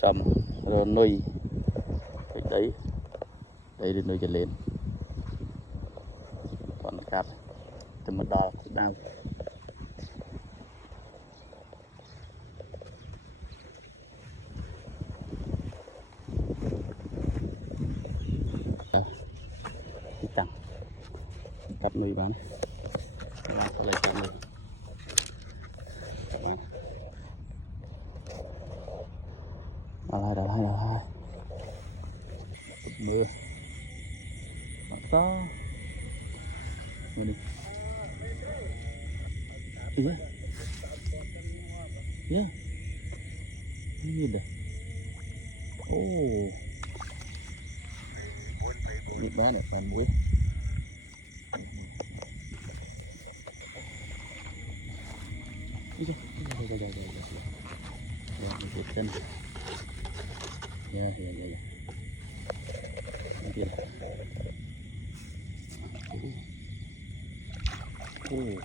trầm rồi nuôi đấy đây đi nuôi cho lên còn cạp từ một đò đang tăng cắt nuôi bán lấy cắt nuôi đào hai mưa to mưa đi mưa nhé nhìn đây ô đi bán này bán muối đi cho mình chân ya nanti lah semua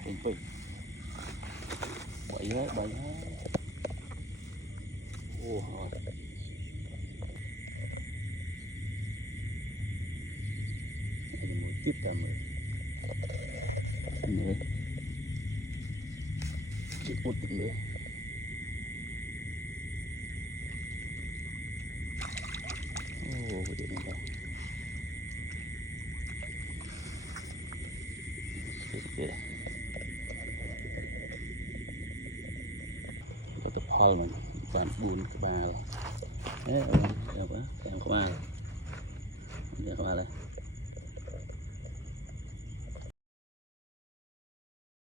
tempe banyak ini motif kan ini một tiếng nữa điện này có tập hoi mà bạn buồn cái bà này đấy, đẹp quá, kèm có bà này, kèm có bà này.